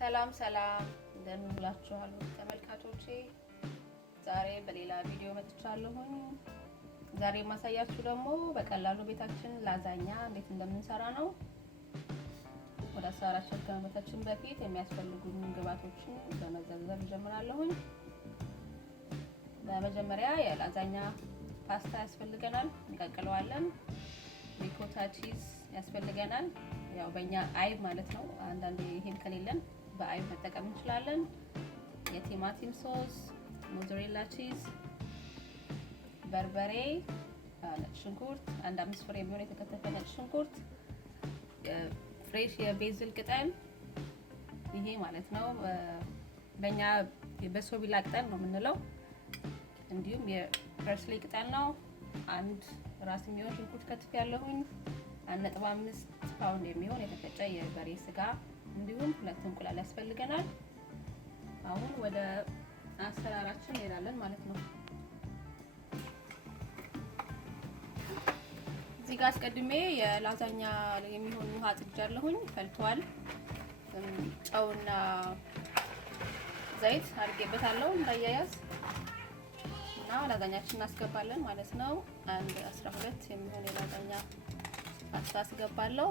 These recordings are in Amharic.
ሰላም እንደምን ውላችኋል ተመልካቾቼ። ዛሬ በሌላ ቪዲዮ መጥቻለሁኝ። ዛሬ ማሳያችሁ ደግሞ በቀላሉ ቤታችን ላዛኛ እንዴት እንደምንሰራ ነው። ወደ አሰራራችን ከመመታችን በፊት የሚያስፈልጉን ግብአቶችን በመዘርዘር ጀምራለሁኝ። በመጀመሪያ የላዛኛ ፓስታ ያስፈልገናል፣ እንቀቅለዋለን። ሪኮታ ቺዝ ያስፈልገናል፣ ያው በእኛ አይብ ማለት ነው። አንዳንዴ ይሄን ከሌለን በአይብ መጠቀም እንችላለን። የቲማቲም ሶስ፣ ሞzzarella ቺዝ፣ በርበሬ፣ ነጭ ሽንኩርት፣ አንድ 5 ፍሬ የሚሆን የተከተፈ ነጭ ሽንኩርት፣ ፍሬሽ የቤዝል ቅጠል ይሄ ማለት ነው። በእኛ በሶቢላ ቅጠል ነው የምንለው። እንዲሁም የፐርስሊ ቅጠል ነው። አንድ ራስ የሚሆን ሽንኩርት ከትፍ ያለሁኝ። 1.5 ፓውንድ የሚሆን የተፈጨ የበሬ ስጋ እንዲሁም 2 እንቁላል ያስፈልገናል። አሁን ወደ አሰራራችን እንሄዳለን ማለት ነው። እዚህ ጋር አስቀድሜ የላዛኛ የሚሆን ውሃ ጥጃለሁኝ፣ ፈልቷል። ጨውና ዘይት አድርጌበታለሁ እንዳያያዝ እና ላዛኛችን እናስገባለን ማለት ነው። አንድ 12 የሚሆን የላዛኛ ፓስታ አስገባለሁ።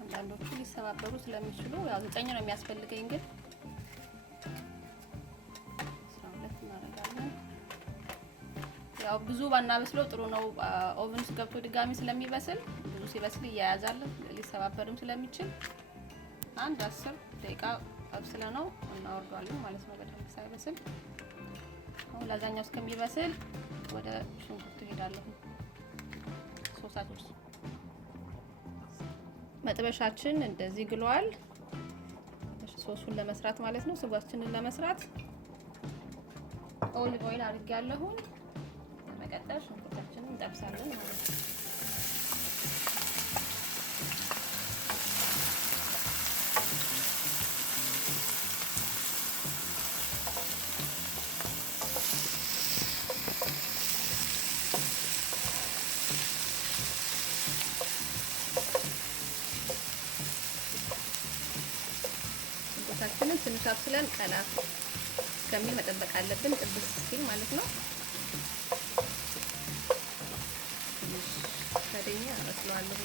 አንዳንዶቹ ሊሰባበሩ ስለሚችሉ ያው 9 ነው የሚያስፈልገኝ፣ ግን 12 እናደርጋለን። ያው ብዙ ባናበስለው ጥሩ ነው። ኦቨን ውስጥ ገብቶ ድጋሚ ስለሚበስል ብዙ ሲበስል ይያያዛል፣ ሊሰባበርም ስለሚችል አንድ 10 ደቂቃ አብስለ ነው እናወርደዋለን ማለት ነው። በደንብ ሳይበስል አሁን ላዛኛው እስከሚበስል ወደ ሽንኩርቱ ሄዳለሁ። ሶሳቶች መጥበሻችን እንደዚህ ግሏል። ሶሱን ለመስራት ማለት ነው፣ ስጓችንን ለመስራት ኦሊቭ ኦይል አድርጌያለሁ። በመቀጠል ሽንኩርታችንን እንጠብሳለን ማለት ነው። ሽንኩርታችንን ትንሽ አብስለን ቀላ እስከሚል መጠበቅ አለብን፣ ጥብስ እስኪል ማለት ነው። ታዲያ አበስለዋለሁ።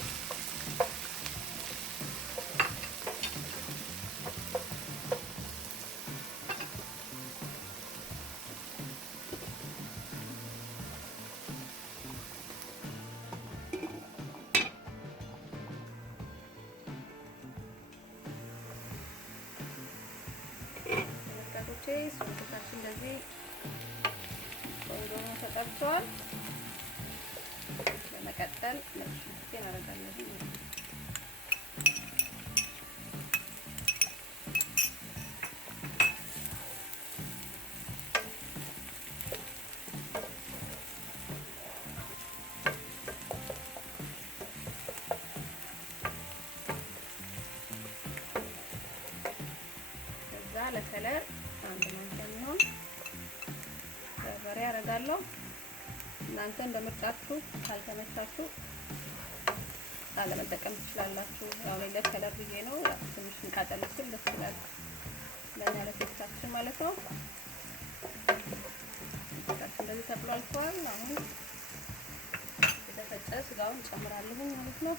ሽንኩርታችን እንደዚህ ቆንጆ ነው ተጠብሷል። በመቀጠል ነጭ ሽንኩርት እናደርጋለን። ከዛ ለከለር አንድ ማንኪያ የሚሆን በርበሬ አደርጋለሁ። እናንተ እንደምርጫችሁ ካልተመቻችሁ አለመጠቀም ትችላላችሁ። ያው ለሌላ ከለር ብዬ ነው፣ ትንሽ እንቃጠልስል ደስ ይላል ለኛ ለቴስታችን ማለት ነው። እንደዚህ ተብሏልቷል። አሁን የተፈጨ ስጋውን ጨምራለሁ ማለት ነው።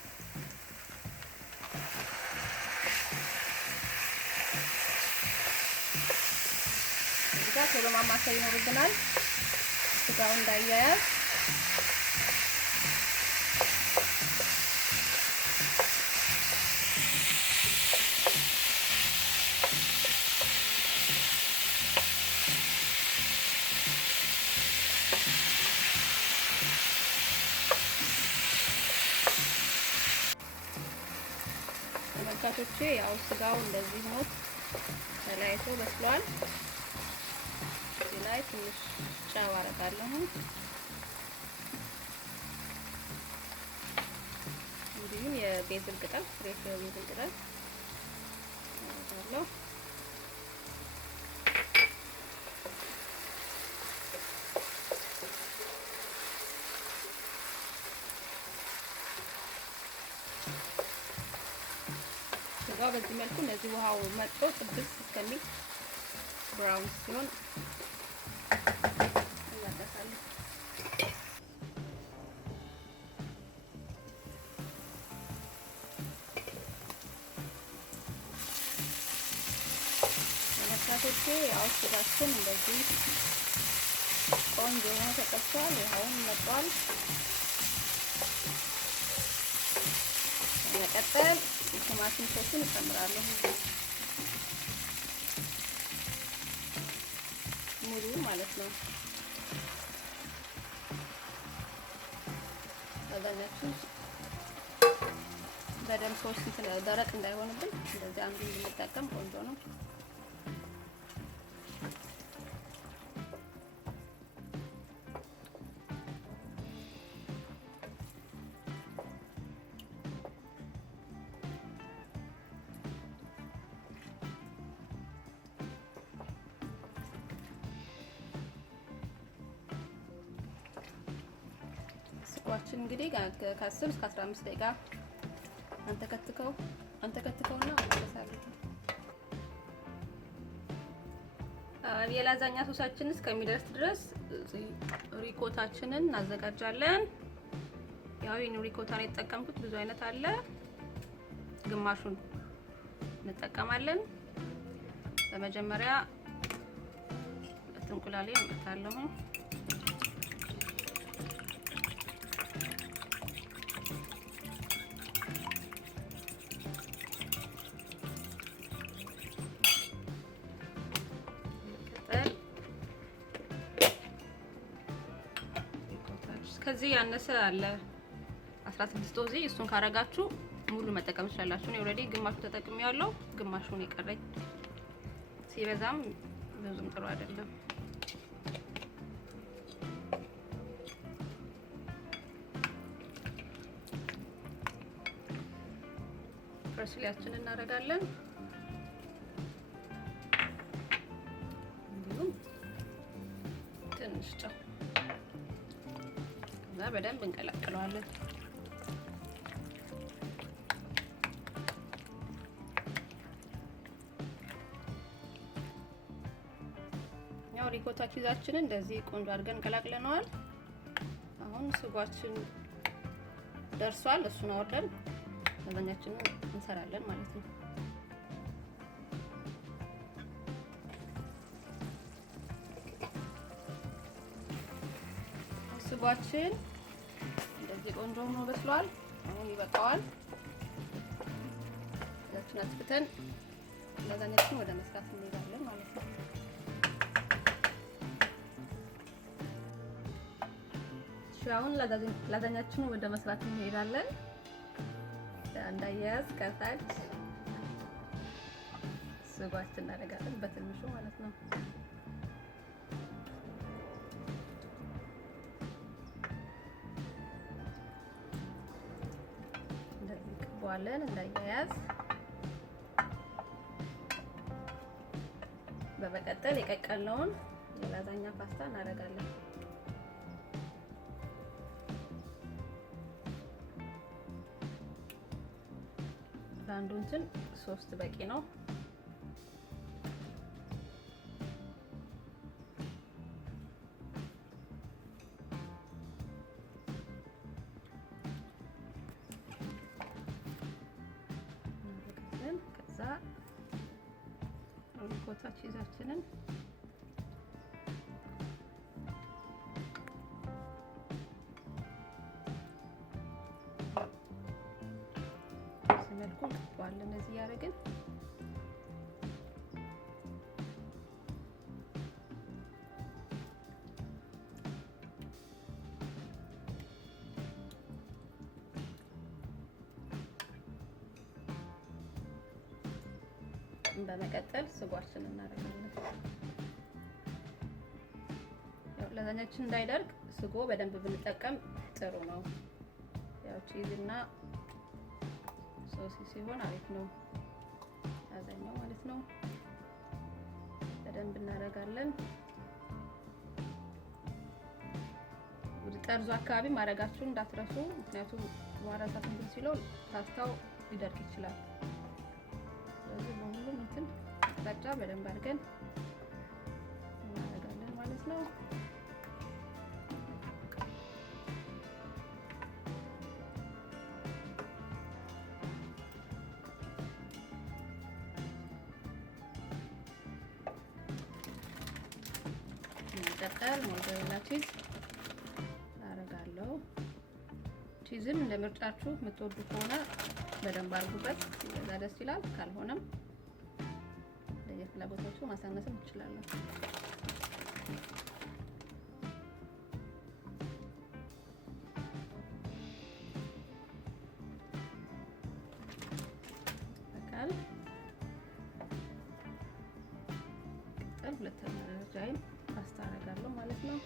ቶሎ ማማሰል ይኖርብናል ስጋው እንዳያያዝ። ተመልካቾቼ ያው ስጋው እንደዚህ ነው ተለያይቶ በስሏል። ላይ ትንሽ ጨው አደርጋለሁ። እንዲሁም የቤዝል ቅጠል ፍሬሽ የቤዝል ቅጠል አደርጋለሁ። ስጋው በዚህ መልኩ እነዚህ ውሃው መጥቶ ጥብስ እስከሚል ብራውን ሲሆን እናደርጋለን። ተመልካቾቼ ያው ስጋችን እንደዚህ ቆንጆ ሆኖ ተጠብሷል። ውሃውን መጥቷል። በመቀጠል ቲማቲም ሶሱን እጨምራለሁ። ሙሉ ማለት ነው። ላዛኛችን በደንብ ሶስ ደረቅ እንዳይሆንብን እንደዚህ አንዱን ብንጠቀም ቆንጆ ነው። ስኳችን እንግዲህ ከ10 እስከ 15 ደቂቃ አንተከትከውና እንጠብሳለን። የላዛኛ ሶሳችን እስከሚደርስ ድረስ ሪኮታችንን እናዘጋጃለን። ያው ይሄን ሪኮታ ነው የተጠቀምኩት። ብዙ አይነት አለ። ግማሹን እንጠቀማለን። በመጀመሪያ እንቁላሌ እመታለሁ። ከዚህ ያነሰ አለ 16 ዶዜ። እሱን ካረጋችሁ ሙሉ መጠቀም ትችላላችሁ። እኔ ኦልሬዲ ግማሹ ተጠቅሜያለሁ። ግማሹን የቀረኝ ሲበዛም ብዙም ጥሩ አይደለም። ፐርስሊያችንን እናደርጋለን። እንዲሁም ትንሽ ጨው እና በደንብ እንቀላቅለዋለን። ያው ሪኮታ ቺዛችንን እንደዚህ ቆንጆ አድርገን እንቀላቅለነዋል። አሁን ስጓችን ደርሷል። እሱን አወርደን ላዛኛችንን እንሰራለን ማለት ነው። ስጓችን እንደዚህ ቆንጆ ሆኖ በስሏል። አሁን ይበቃዋል። ያችን አጥፍተን ላዛኛችን ወደ መስራት እንሄዳለን ማለት ነው። አሁን ላዛኛችን ወደ መስራት እንሄዳለን። እንዳያያዝ ከታች ስጓችን እናደርጋለን በትንሹ ማለት ነው። እንደዚህ ቅቧለን እንዳያያዝ። በመቀጠል የቀቀልነውን የላዛኛ ፓስታ እናደርጋለን። አንዱ እንትን 3 በቂ ነው። ከዛ ሪኮታ ቺዛችንን መልኩ እንቀባለን። እዚህ ያደረግን በመቀጠል ስጓችን እናደርጋለን። ያው ላዛኛችን እንዳይደርቅ ስጎ በደንብ ብንጠቀም ጥሩ ነው። ያው ቺዝና ሶሲ ሲሆን አሪፍ ነው ላዛኛው ማለት ነው። በደንብ እናደርጋለን። ወደ ጠርዙ አካባቢ ማድረጋችሁን እንዳትረሱ፣ ምክንያቱም ዋራሳት እንትን ሲለው ፓስታው ሊደርቅ ይችላል። አቅጣጫ በደንብ አድርገን እናደርጋለን ማለት ነው። ቀጠል ሞዘሬላ ቺዝ አደርጋለሁ። ቺዝም እንደ ምርጫችሁ የምትወዱ ከሆነ በደንብ አድርጉበት፣ ሲበዛ ደስ ይላል። ካልሆነም ለየፍላጎታችሁ ማሳነስም ትችላላችሁ። በቃል ቀጠል ሁለተኛ ደረጃዬን ፓስታ አደርጋለሁ ማለት ነው።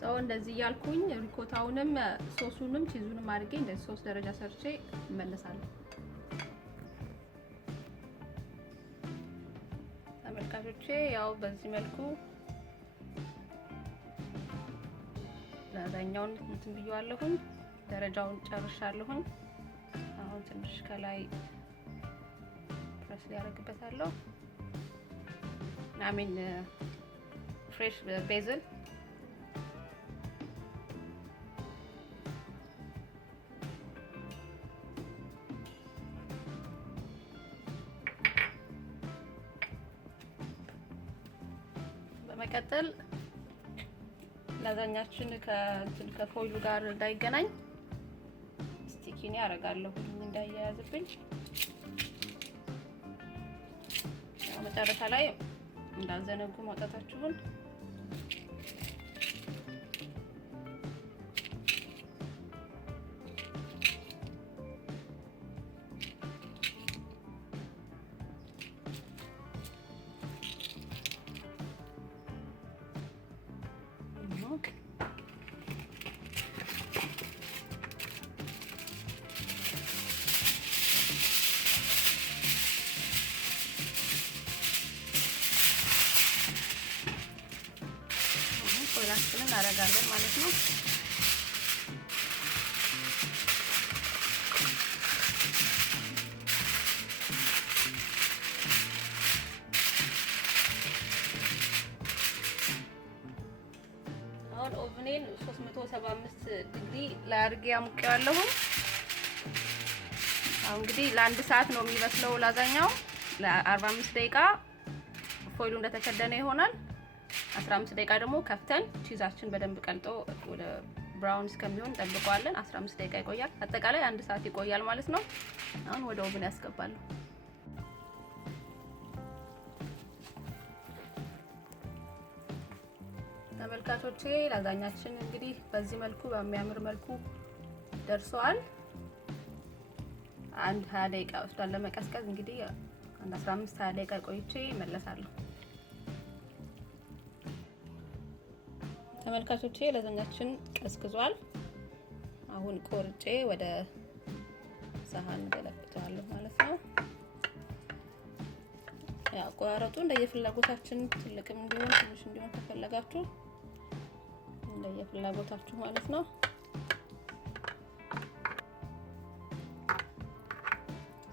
ሰው እንደዚህ ያልኩኝ ሪኮታውንም ሶሱንም ቺዙንም አድርጌ እንደዚህ 3 ደረጃ ሰርቼ እመለሳለሁ። ተመልካቾቼ ያው በዚህ መልኩ ላዛኛውን እንትን ብየዋለሁኝ፣ ደረጃውን ጨርሻለሁኝ። አሁን ትንሽ ከላይ ፕረስ ሊያደርግበታለሁ። አሚን ፍሬሽ ቤዝል በመቀጠል ላዛኛችን ከፎይሉ ጋር እንዳይገናኝ ስቲኪኒ አደርጋለሁ እንዳያያዝብኝ። ያው መጨረሻ ላይ እንዳዘነጉ ማውጣታችሁን ፎይላችንን እናደርጋለን ማለት ነው። አሁን ኦቭኔን 375 ዲግሪ ላይ አድርጌ አሙቄዋለሁ። አሁን እንግዲህ ለ1 ሰዓት ነው የሚበስለው ላዛኛው። ለ45 ደቂቃ ፎይሉ እንደተከደነ ይሆናል። 15 ደቂቃ ደግሞ ከፍተን ቺዛችን በደንብ ቀልጦ ወደ ብራውን እስከሚሆን ጠብቀዋለን። 15 ደቂቃ ይቆያል። አጠቃላይ 1 ሰዓት ይቆያል ማለት ነው። አሁን ወደ ኦቭን ያስገባለሁ። ተመልካቾቼ ላዛኛችን እንግዲህ በዚህ መልኩ በሚያምር መልኩ ደርሷል። 20 ደቂቃ ወስዷል ለመቀዝቀዝ። እንግዲህ 15-20 ደቂቃ ቆይቼ እመለሳለሁ። ተመልካቾቼ ላዛኛችን ቀዝቅዟል። አሁን ቆርጬ ወደ ሳህን ገለብጠዋለሁ ማለት ነው። ያው አቆራረጡ እንደየፍላጎታችን ትልቅም እንዲሆን ትንሽ እንዲሆን ከፈለጋችሁ እንደየፍላጎታችሁ ማለት ነው።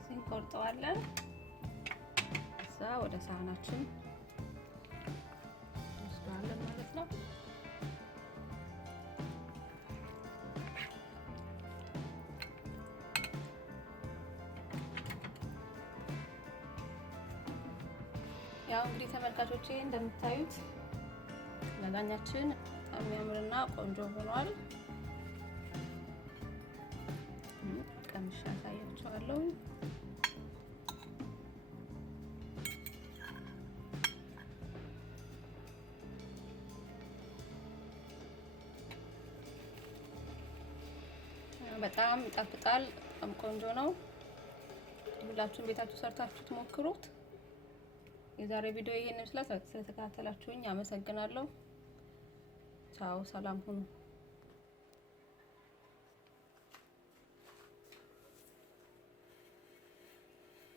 ሲንቆርጠዋለን እዛ ወደ ሳህናችን እንወስደዋለን ማለት ነው። ያው እንግዲህ ተመልካቾቼ እንደምታዩት ላዛኛችን በጣም የሚያምርና ቆንጆ ሆኗል። ቀምሼ አሳያችኋለሁ። በጣም ይጣፍጣል። በጣም ቆንጆ ነው። ሁላችሁም ቤታችሁ ሰርታችሁ ትሞክሩት። የዛሬ ቪዲዮ ይሄን ይመስላል። ስለተከታተላችሁኝ አመሰግናለሁ። ቻው፣ ሰላም ሁኑ።